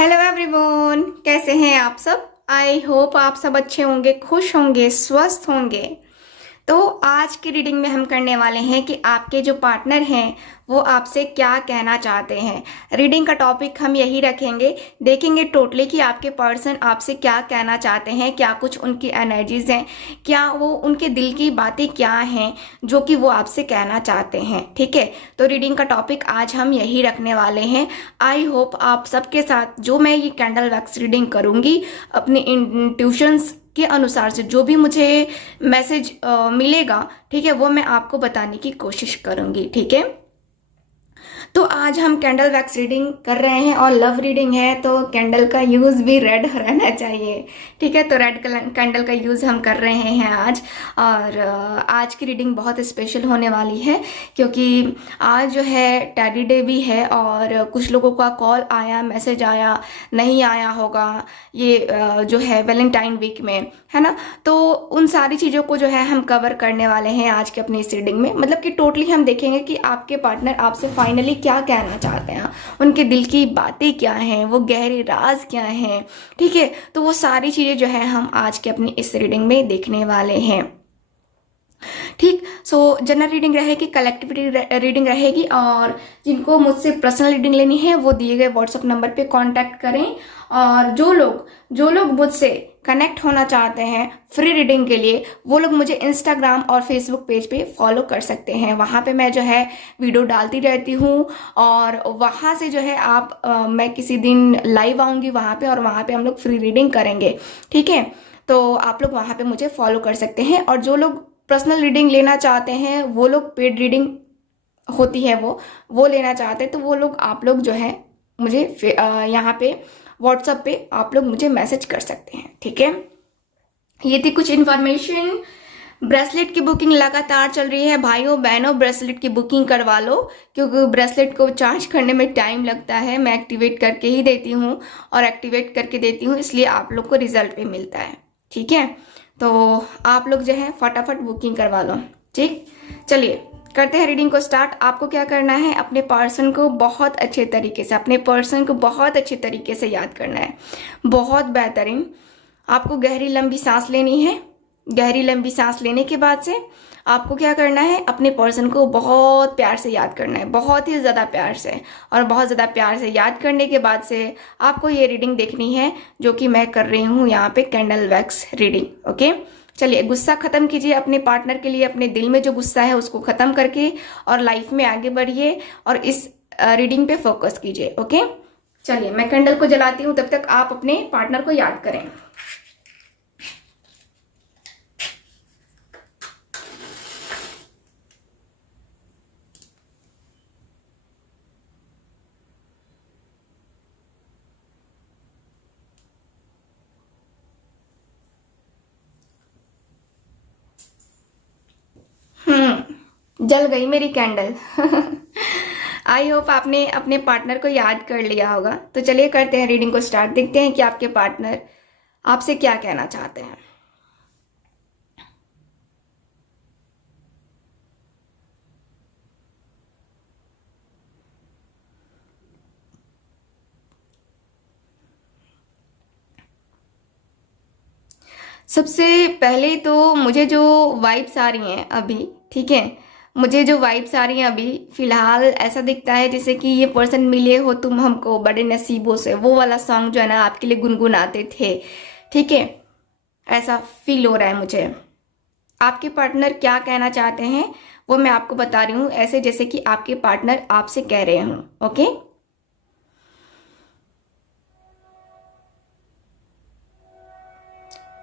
Hello everyone, कैसे हैं आप सब। आई होप आप सब अच्छे होंगे, खुश होंगे, स्वस्थ होंगे। तो आज की रीडिंग में हम करने वाले हैं कि आपके जो पार्टनर हैं वो आपसे क्या कहना चाहते हैं। रीडिंग का टॉपिक हम यही रखेंगे, देखेंगे टोटली कि आपके पर्सन आपसे क्या कहना चाहते हैं, क्या कुछ उनकी एनर्जीज हैं, क्या वो उनके दिल की बातें क्या हैं जो कि वो आपसे कहना चाहते हैं। ठीक है, तो रीडिंग का टॉपिक आज हम यही रखने वाले हैं। आई होप आप सबके साथ जो मैं ये कैंडल वैक्स रीडिंग करूँगी अपने इंट्यूशंस के अनुसार से जो भी मुझे मैसेज मिलेगा, ठीक है, वो मैं आपको बताने की कोशिश करूंगी। ठीक है, तो आज हम कैंडल वैक्स रीडिंग कर रहे हैं और लव रीडिंग है तो कैंडल का यूज़ भी रेड रहना चाहिए। ठीक है, तो रेड कैंडल का यूज़ हम कर रहे हैं आज। और आज की रीडिंग बहुत स्पेशल होने वाली है क्योंकि आज जो है टैडी डे भी है और कुछ लोगों का कॉल आया, मैसेज आया, नहीं आया होगा ये जो है वैलेंटाइन वीक में, है ना। तो उन सारी चीज़ों को जो है हम कवर करने वाले हैं आज के अपनी इस रीडिंग में। मतलब कि टोटली हम देखेंगे कि आपके पार्टनर आपसे फाइनली क्या कहना चाहते हैं, उनके दिल की बातें क्या हैं, वो गहरे राज क्या हैं। ठीक है, तो वो सारी चीज़ें जो है हम आज के अपनी इस रीडिंग में देखने वाले हैं। ठीक, सो जनरल रीडिंग रहेगी, कलेक्टिव रीडिंग रहेगी और जिनको मुझसे पर्सनल रीडिंग लेनी है वो दिए गए व्हाट्सएप नंबर पे कांटेक्ट करें। और जो लोग मुझसे कनेक्ट होना चाहते हैं फ्री रीडिंग के लिए वो लोग मुझे इंस्टाग्राम और फेसबुक पेज पे फॉलो कर सकते हैं। वहाँ पे मैं जो है वीडियो डालती रहती हूँ और वहाँ से जो है मैं किसी दिन लाइव आऊँगी वहाँ पे और वहाँ पे हम लोग फ्री रीडिंग करेंगे। ठीक है, तो आप लोग वहाँ पे मुझे फॉलो कर सकते हैं। और जो लोग पर्सनल रीडिंग लेना चाहते हैं वो लोग पेड रीडिंग होती है वो लेना चाहते हैं तो वो लोग आप लोग जो है मुझे यहाँ पे व्हाट्सएप पे आप लोग मुझे मैसेज कर सकते हैं। ठीक है, ये थी कुछ इन्फॉर्मेशन। ब्रेसलेट की बुकिंग लगातार चल रही है भाइयों बहनों, ब्रेसलेट की बुकिंग करवा लो क्योंकि ब्रेसलेट को चार्ज करने में टाइम लगता है। मैं एक्टिवेट करके ही देती हूँ और एक्टिवेट करके देती हूँ इसलिए आप लोग को रिजल्ट भी मिलता है। ठीक है, तो आप लोग जो है फटाफट बुकिंग करवा लो। ठीक, चलिए करते हैं रीडिंग को स्टार्ट। आपको क्या करना है, अपने पर्सन को बहुत अच्छे तरीके से याद करना है, बहुत बेहतरीन। आपको गहरी लंबी सांस लेनी है। गहरी लंबी सांस लेने के बाद से आपको क्या करना है, अपने पर्सन को बहुत प्यार से याद करना है, बहुत ही ज़्यादा प्यार से। और बहुत ज़्यादा प्यार से याद करने के बाद से आपको ये रीडिंग देखनी है जो कि मैं कर रही हूँ यहाँ पे, कैंडल वैक्स रीडिंग। ओके, चलिए गुस्सा खत्म कीजिए अपने पार्टनर के लिए, अपने दिल में जो गुस्सा है उसको खत्म करके और लाइफ में आगे बढ़िए और इस रीडिंग पे फोकस कीजिए। ओके, चलिए मैं कैंडल को जलाती हूँ, तब तक आप अपने पार्टनर को याद करें। जल गई मेरी कैंडल। आई होप आपने अपने पार्टनर को याद कर लिया होगा। तो चलिए करते हैं रीडिंग को स्टार्ट, देखते हैं कि आपके पार्टनर आपसे क्या कहना चाहते हैं। सबसे पहले तो मुझे जो वाइब्स आ रही हैं अभी, ठीक है, मुझे जो वाइब्स आ रही हैं अभी फिलहाल ऐसा दिखता है जैसे कि ये पर्सन मिले हो तुम हमको बड़े नसीबों से, वो वाला सॉन्ग जो है ना आपके लिए गुनगुनाते थे। ठीक है, ऐसा फील हो रहा है मुझे। आपके पार्टनर क्या कहना चाहते हैं वो मैं आपको बता रही हूँ, ऐसे जैसे कि आपके पार्टनर आपसे कह रहे हूँ। ओके,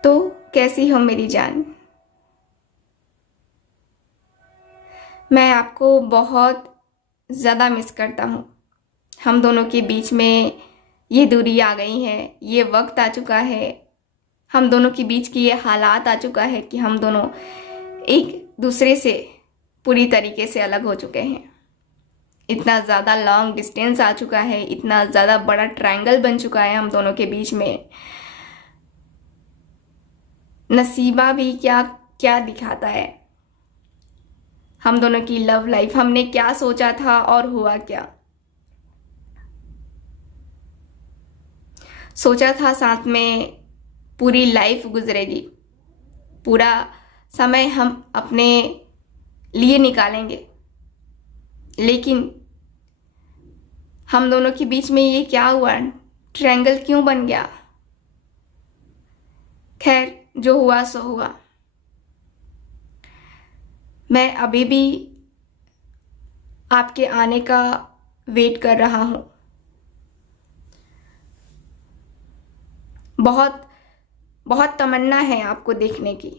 तो कैसी हो मेरी जान, मैं आपको बहुत ज़्यादा मिस करता हूँ। हम दोनों के बीच में ये दूरी आ गई है, ये वक्त आ चुका है, हम दोनों के बीच की ये हालात आ चुका है कि हम दोनों एक दूसरे से पूरी तरीके से अलग हो चुके हैं। इतना ज़्यादा लॉन्ग डिस्टेंस आ चुका है, इतना ज़्यादा बड़ा ट्रायंगल बन चुका है हम दोनों के बीच में। नसीबा भी क्या क्या दिखाता है, हम दोनों की लव लाइफ, हमने क्या सोचा था और हुआ क्या। सोचा था साथ में पूरी लाइफ गुजरेगी, पूरा समय हम अपने लिए निकालेंगे, लेकिन हम दोनों के बीच में ये क्या हुआ, ट्रायंगल क्यों बन गया। खैर, जो हुआ सो हुआ। मैं अभी भी आपके आने का वेट कर रहा हूँ। बहुत बहुत तमन्ना है आपको देखने की,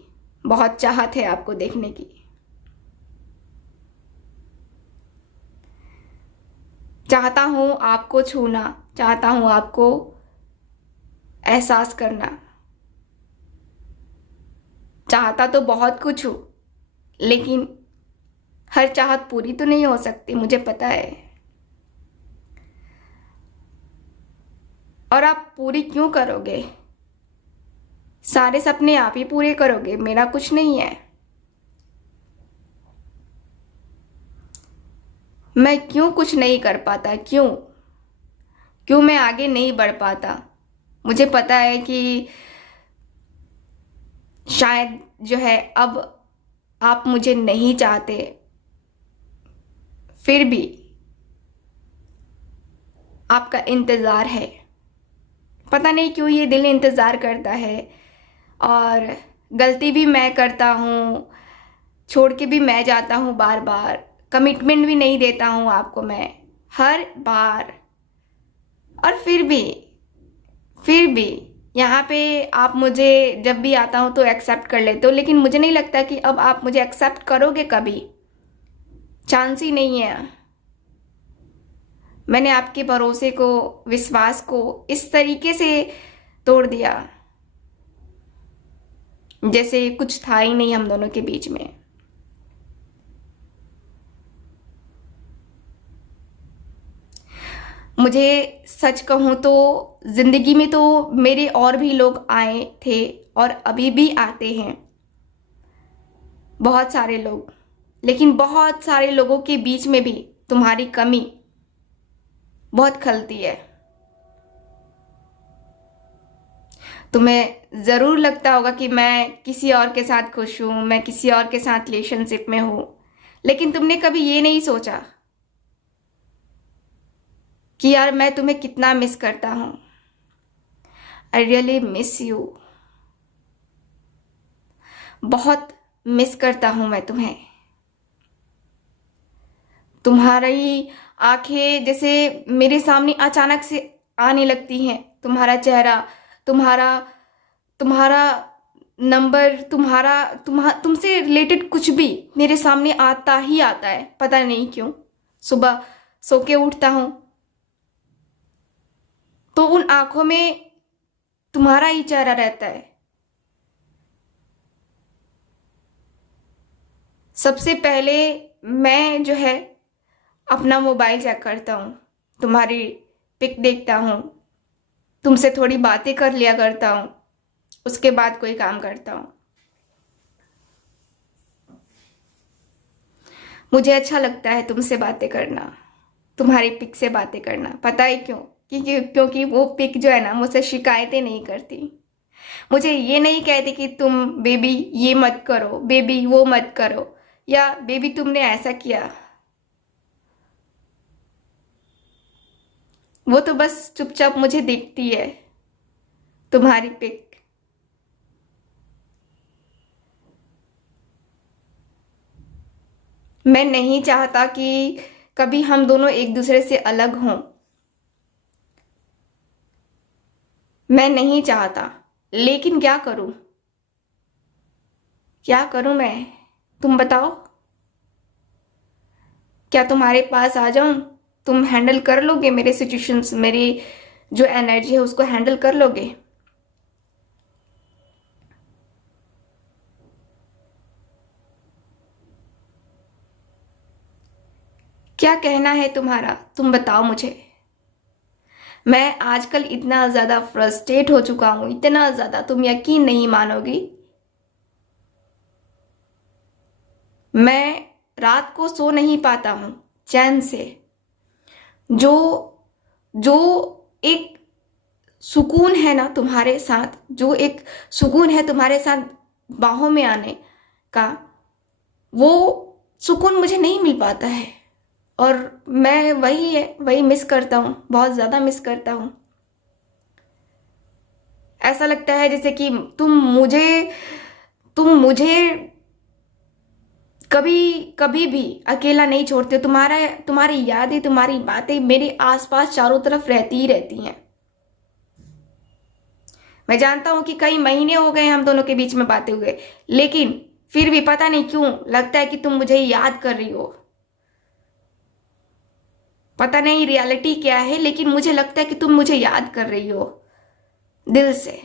बहुत चाहत है आपको देखने की। चाहता हूँ आपको छूना, चाहता हूँ आपको एहसास करना। चाहता तो बहुत कुछ हूँ, लेकिन हर चाहत पूरी तो नहीं हो सकती, मुझे पता है। और आप पूरी क्यों करोगे? सारे सपने आप ही पूरे करोगे, मेरा कुछ नहीं है। मैं क्यों कुछ नहीं कर पाता? क्यों मैं आगे नहीं बढ़ पाता? मुझे पता है कि शायद जो है अब आप मुझे नहीं चाहते, फिर भी आपका इंतज़ार है। पता नहीं क्यों ये दिल इंतज़ार करता है, और गलती भी मैं करता हूँ, छोड़ के भी मैं जाता हूँ बार बार, कमिटमेंट भी नहीं देता हूँ आपको मैं हर बार। और फिर भी यहाँ पे आप मुझे जब भी आता हूँ तो एक्सेप्ट कर लेते हो, लेकिन मुझे नहीं लगता कि अब आप मुझे एक्सेप्ट करोगे कभी। चांस ही नहीं है। मैंने आपके भरोसे को, विश्वास को इस तरीके से तोड़ दिया जैसे कुछ था ही नहीं हम दोनों के बीच में। मुझे सच कहूँ तो ज़िंदगी में तो मेरे और भी लोग आए थे और अभी भी आते हैं, बहुत सारे लोग, लेकिन बहुत सारे लोगों के बीच में भी तुम्हारी कमी बहुत खलती है। तुम्हें ज़रूर लगता होगा कि मैं किसी और के साथ खुश हूँ, मैं किसी और के साथ रिलेशनशिप में हूँ, लेकिन तुमने कभी ये नहीं सोचा कि यार मैं तुम्हें कितना मिस करता हूँ। I really miss you. बहुत मिस करता हूँ मैं तुम्हें। तुम्हारी आंखें जैसे मेरे सामने अचानक से आने लगती हैं। तुम्हारा चेहरा, तुम्हारा तुम्हारा नंबर, तुमसे रिलेटेड कुछ भी मेरे सामने आता ही आता है, पता नहीं क्यों। सुबह सो के उठता हूँ तो उन आंखों में तुम्हारा ही चेहरा रहता है। सबसे पहले मैं जो है अपना मोबाइल चेक करता हूँ, तुम्हारी पिक देखता हूँ, तुमसे थोड़ी बातें कर लिया करता हूँ, उसके बाद कोई काम करता हूँ। मुझे अच्छा लगता है तुमसे बातें करना, तुम्हारी पिक से बातें करना। पता है क्यों? क्योंकि वो पिक जो है ना मुझसे शिकायतें नहीं करती। मुझे ये नहीं कहती कि तुम बेबी ये मत करो, बेबी वो मत करो, या बेबी तुमने ऐसा किया। वो तो बस चुपचाप मुझे देखती है, तुम्हारी पिक। मैं नहीं चाहता कि कभी हम दोनों एक दूसरे से अलग हों। मैं नहीं चाहता, लेकिन क्या करूं? क्या करूं मैं? तुम बताओ। क्या तुम्हारे पास आ जाऊं? तुम हैंडल कर लोगे मेरे सिचुएशंस, मेरी जो एनर्जी है उसको हैंडल कर लोगे? क्या कहना है तुम्हारा? तुम बताओ मुझे। मैं आजकल इतना ज़्यादा फ्रस्ट्रेट हो चुका हूँ, इतना ज़्यादा, तुम यकीन नहीं मानोगी। मैं रात को सो नहीं पाता हूँ चैन से। जो जो एक सुकून है ना तुम्हारे साथ, जो एक सुकून है तुम्हारे साथ बाहों में आने का, वो सुकून मुझे नहीं मिल पाता है। और मैं वही मिस करता हूँ, बहुत ज़्यादा मिस करता हूँ। ऐसा लगता है जैसे कि तुम मुझे कभी कभी भी अकेला नहीं छोड़ते हो। तुम्हारी यादें, तुम्हारी बातें मेरे आसपास चारों तरफ रहती ही रहती हैं। मैं जानता हूं कि कई महीने हो गए हम दोनों के बीच में बातें हुए, लेकिन फिर भी पता नहीं क्यों लगता है कि तुम मुझे याद कर रही हो। पता नहीं रियलिटी क्या है, लेकिन मुझे लगता है कि तुम मुझे याद कर रही हो दिल से।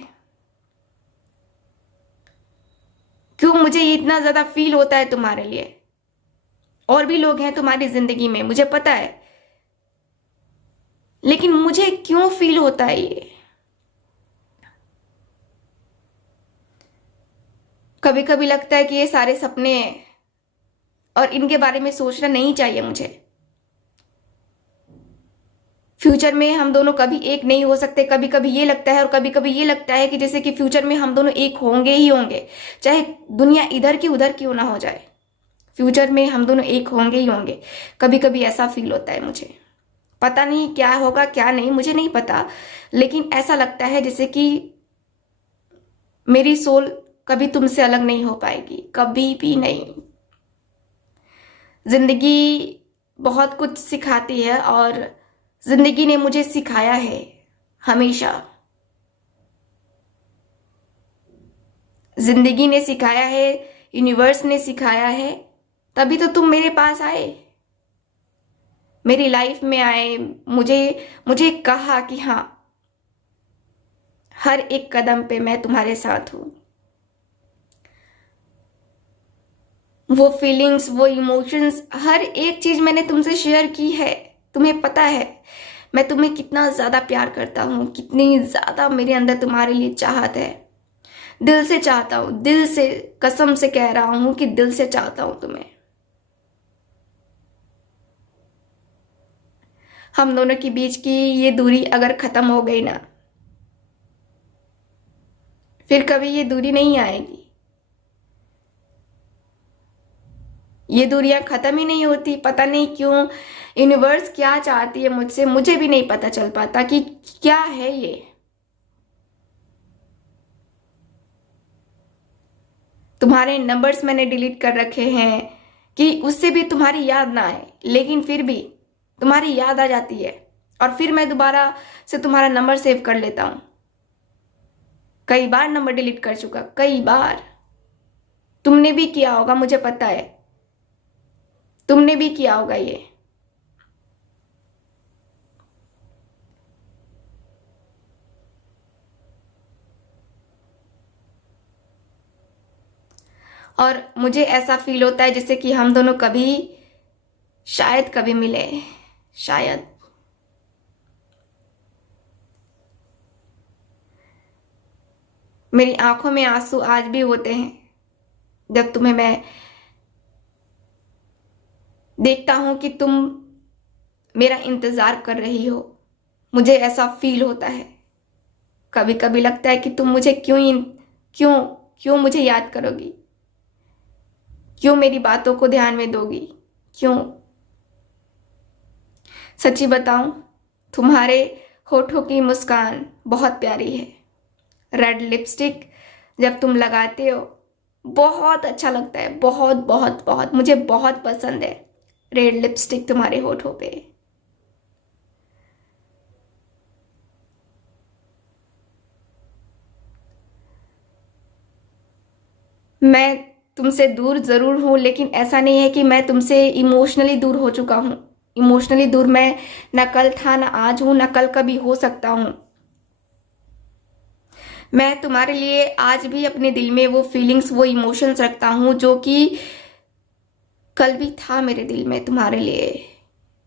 क्यों मुझे ये इतना ज्यादा फील होता है तुम्हारे लिए। और भी लोग हैं तुम्हारी जिंदगी में, मुझे पता है, लेकिन मुझे क्यों फील होता है ये। कभी कभी लगता है कि ये सारे सपने हैं और इनके बारे में सोचना नहीं चाहिए मुझे। फ्यूचर में हम दोनों कभी एक नहीं हो सकते, कभी कभी ये लगता है, और कभी कभी ये लगता है कि जैसे कि फ्यूचर में हम दोनों एक होंगे ही होंगे, चाहे दुनिया इधर की उधर क्यों ना हो जाए, फ्यूचर में हम दोनों एक होंगे ही होंगे। कभी कभी ऐसा फील होता है मुझे। पता नहीं क्या होगा क्या नहीं, मुझे नहीं पता, लेकिन ऐसा लगता है जैसे कि मेरी सोल कभी तुमसे अलग नहीं हो पाएगी, कभी भी नहीं। जिंदगी बहुत कुछ सिखाती है, और जिंदगी ने मुझे सिखाया है हमेशा। जिंदगी ने सिखाया है, यूनिवर्स ने सिखाया है, तभी तो तुम मेरे पास आए, मेरी लाइफ में आए। मुझे मुझे कहा कि हाँ, हर एक कदम पे मैं तुम्हारे साथ हूं। वो फीलिंग्स, वो इमोशंस, हर एक चीज मैंने तुमसे शेयर की है। तुम्हें पता है मैं तुम्हें कितना ज्यादा प्यार करता हूँ, कितनी ज्यादा मेरे अंदर तुम्हारे लिए चाहत है। दिल से चाहता हूँ, दिल से, कसम से कह रहा हूँ कि दिल से चाहता हूँ तुम्हें। हम दोनों के बीच की ये दूरी अगर खत्म हो गई ना, फिर कभी ये दूरी नहीं आएगी। ये दूरियां खत्म ही नहीं होती। पता नहीं क्यों यूनिवर्स क्या चाहती है मुझसे, मुझे भी नहीं पता चल पाता कि क्या है ये। तुम्हारे नंबर्स मैंने डिलीट कर रखे हैं कि उससे भी तुम्हारी याद ना आए, लेकिन फिर भी तुम्हारी याद आ जाती है, और फिर मैं दोबारा से तुम्हारा नंबर सेव कर लेता हूं। कई बार नंबर डिलीट कर चुका, कई बार। तुमने भी किया होगा, मुझे पता है, तुमने भी किया होगा ये। और मुझे ऐसा फील होता है जैसे कि हम दोनों कभी, शायद कभी मिले, शायद। मेरी आंखों में आंसू आज भी होते हैं जब तुम्हें मैं देखता हूं कि तुम मेरा इंतजार कर रही हो। मुझे ऐसा फील होता है। कभी कभी लगता है कि तुम मुझे क्यों क्यों मुझे याद करोगी, क्यों मेरी बातों को ध्यान में दोगी, क्यों। सच्ची बताऊं, तुम्हारे होठों की मुस्कान बहुत प्यारी है। रेड लिपस्टिक जब तुम लगाते हो बहुत अच्छा लगता है, बहुत बहुत बहुत, मुझे बहुत पसंद है रेड लिपस्टिक तुम्हारे होठों पे। मैं तुमसे दूर जरूर हूं, लेकिन ऐसा नहीं है कि मैं तुमसे इमोशनली दूर हो चुका हूं। इमोशनली दूर मैं न कल था, न आज हूं, न कल कभी हो सकता हूं। मैं तुम्हारे लिए आज भी अपने दिल में वो फीलिंग्स, वो इमोशंस रखता हूं जो कि कल भी था मेरे दिल में तुम्हारे लिए।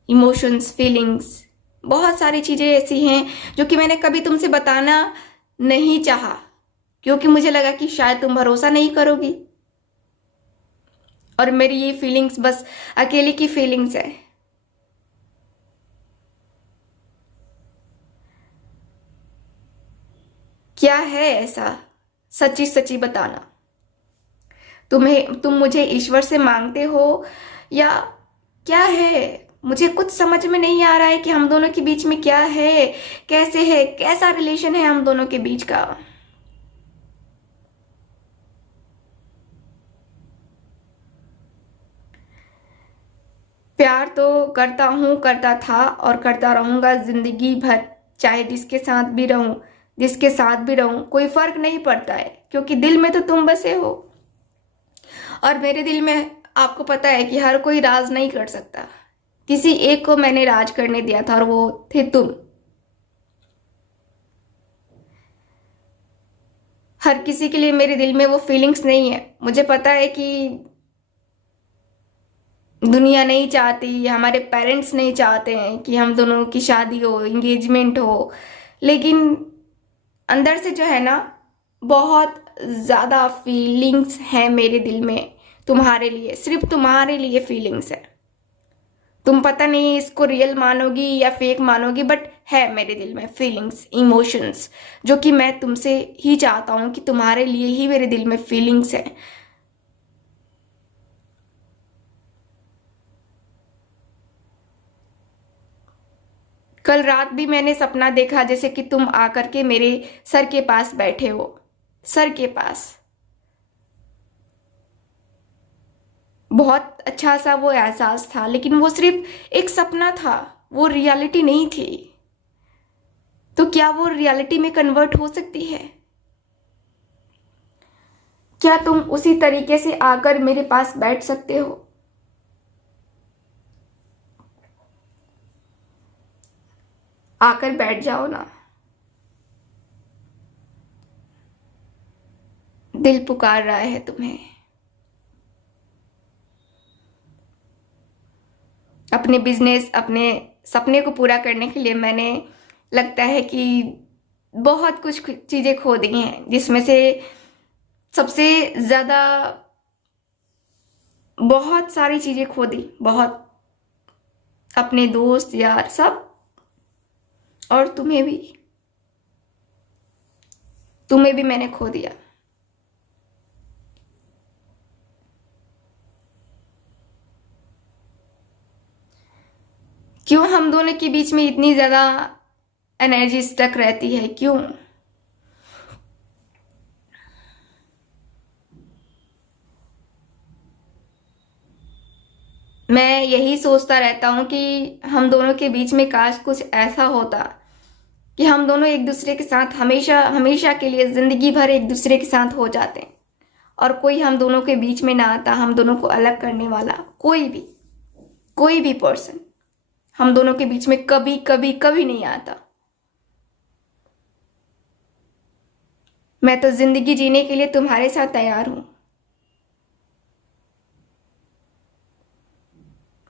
इमोशंस, फीलिंग्स, बहुत सारी चीजें ऐसी हैं जो कि मैंने कभी तुमसे बताना नहीं चाहा, क्योंकि मुझे लगा कि शायद तुम भरोसा नहीं करोगी, और मेरी ये फीलिंग्स बस अकेले की फीलिंग्स है। क्या है ऐसा, सच्ची सच्ची बताना। तुम मुझे ईश्वर से मांगते हो या क्या है? मुझे कुछ समझ में नहीं आ रहा है कि हम दोनों के बीच में क्या है, कैसे है, कैसा रिलेशन है हम दोनों के बीच का। प्यार तो करता हूँ, करता था और करता रहूंगा जिंदगी भर। चाहे जिसके साथ भी रहूं कोई फर्क नहीं पड़ता है, क्योंकि दिल में तो तुम बसे हो। और मेरे दिल में आपको पता है कि हर कोई राज नहीं कर सकता। किसी एक को मैंने राज करने दिया था और वो थे तुम। हर किसी के लिए मेरे दिल में वो फीलिंग्स नहीं है। मुझे पता है कि दुनिया नहीं चाहती, हमारे पेरेंट्स नहीं चाहते हैं कि हम दोनों की शादी हो, एंगेजमेंट हो, लेकिन अंदर से जो है ना, बहुत ज़्यादा फीलिंग्स हैं मेरे दिल में तुम्हारे लिए, सिर्फ तुम्हारे लिए फीलिंग्स है। तुम पता नहीं इसको रियल मानोगी या फेक मानोगी, बट है मेरे दिल में फीलिंग्स, इमोशंस, जो कि मैं तुमसे ही चाहता हूँ कि तुम्हारे लिए ही मेरे दिल में फीलिंग्स है। कल रात भी मैंने सपना देखा जैसे कि तुम आकर के मेरे सर के पास बैठे हो, सर के पास। बहुत अच्छा सा वो एहसास था, लेकिन वो सिर्फ एक सपना था, वो रियलिटी नहीं थी। तो क्या वो रियलिटी में कन्वर्ट हो सकती है? क्या तुम उसी तरीके से आकर मेरे पास बैठ सकते हो? आकर बैठ जाओ ना। दिल पुकार रहा है तुम्हें। अपने बिजनेस, अपने सपने को पूरा करने के लिए मैंने, लगता है कि बहुत कुछ चीज़ें खो दी हैं, जिसमें से सबसे ज़्यादा बहुत सारी चीज़ें खो दी, बहुत, अपने दोस्त यार सब, और तुम्हें भी मैंने खो दिया। क्यों हम दोनों के बीच में इतनी ज़्यादा एनर्जी स्टक रहती है, क्यों? मैं यही सोचता रहता हूँ कि हम दोनों के बीच में काश कुछ ऐसा होता कि हम दोनों एक दूसरे के साथ हमेशा हमेशा के लिए जिंदगी भर एक दूसरे के साथ हो जाते, और कोई हम दोनों के बीच में ना आता, हम दोनों को अलग करने वाला कोई भी पर्सन हम दोनों के बीच में कभी कभी कभी नहीं आता। मैं तो जिंदगी जीने के लिए तुम्हारे साथ तैयार हूं।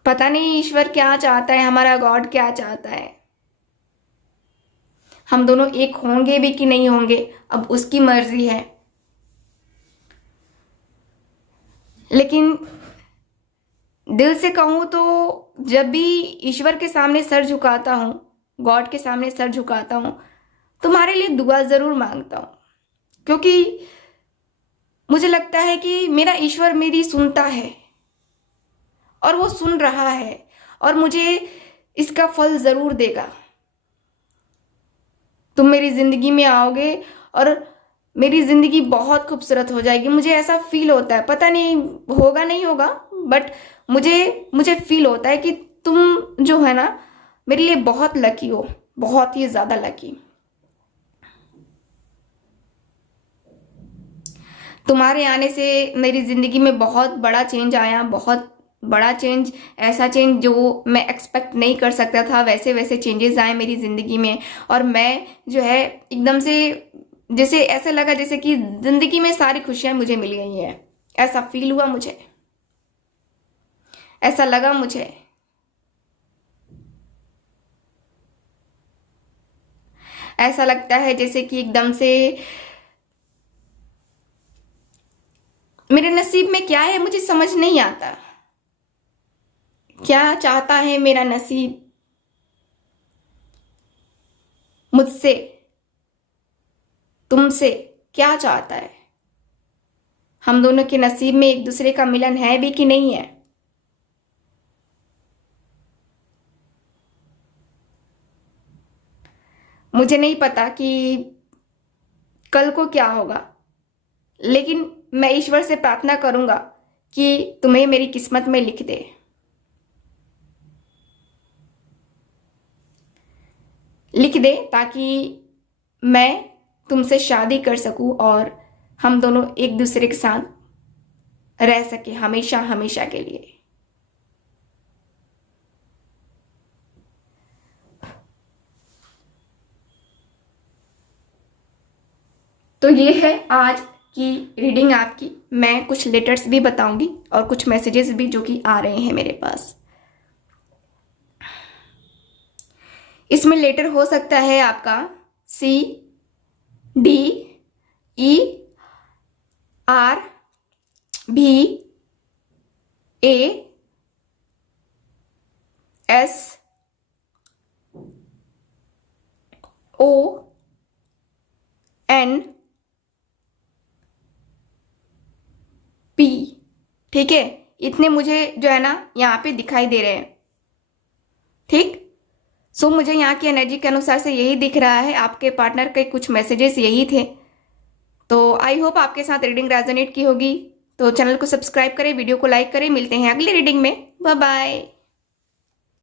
पता नहीं ईश्वर क्या चाहता है, हमारा गॉड क्या चाहता है। हम दोनों एक होंगे भी कि नहीं होंगे, अब उसकी मर्जी है। लेकिन दिल से कहूं तो जब भी ईश्वर के सामने सर झुकाता हूं, गॉड के सामने सर झुकाता हूं, तुम्हारे लिए दुआ जरूर मांगता हूं, क्योंकि मुझे लगता है कि मेरा ईश्वर मेरी सुनता है, और वो सुन रहा है, और मुझे इसका फल जरूर देगा। तुम मेरी जिंदगी में आओगे और मेरी जिंदगी बहुत खूबसूरत हो जाएगी। मुझे ऐसा फील होता है, पता नहीं होगा नहीं होगा, बट मुझे मुझे फील होता है कि तुम जो है ना, मेरे लिए बहुत लकी हो, बहुत ही ज्यादा लकी। तुम्हारे आने से मेरी जिंदगी में बहुत बड़ा चेंज आया, बहुत बड़ा चेंज, ऐसा चेंज जो मैं एक्सपेक्ट नहीं कर सकता था, वैसे वैसे चेंजेस आए मेरी जिंदगी में। और मैं जो है एकदम से, जैसे ऐसा लगा जैसे कि जिंदगी में सारी खुशियां मुझे मिल गई हैं, ऐसा फील हुआ मुझे, ऐसा लगा मुझे। ऐसा लगता है जैसे कि एकदम से मेरे नसीब में क्या है मुझे समझ नहीं आता, क्या चाहता है मेरा नसीब मुझसे। तुमसे क्या चाहता है, हम दोनों के नसीब में एक दूसरे का मिलन है भी कि नहीं है। मुझे नहीं पता कि कल को क्या होगा, लेकिन मैं ईश्वर से प्रार्थना करूंगा कि तुम्हें मेरी किस्मत में लिख दे। लिख दे ताकि मैं तुमसे शादी कर सकूं और हम दोनों एक दूसरे के साथ रह सके हमेशा हमेशा के लिए। तो ये है आज की रीडिंग आपकी। मैं कुछ लेटर्स भी बताऊंगी और कुछ मैसेजेस भी जो कि आ रहे हैं मेरे पास। इसमें लेटर हो सकता है आपका C D E R B A S O N P। ठीक है, इतने मुझे जो है ना यहाँ पे दिखाई दे रहे हैं। ठीक, सो मुझे यहाँ की एनर्जी के अनुसार से यही दिख रहा है। आपके पार्टनर के कुछ मैसेजेस यही थे। तो आई होप आपके साथ रीडिंग रेजोनेट की होगी। तो चैनल को सब्सक्राइब करें, वीडियो को लाइक करें। मिलते हैं अगली रीडिंग में। Bye bye.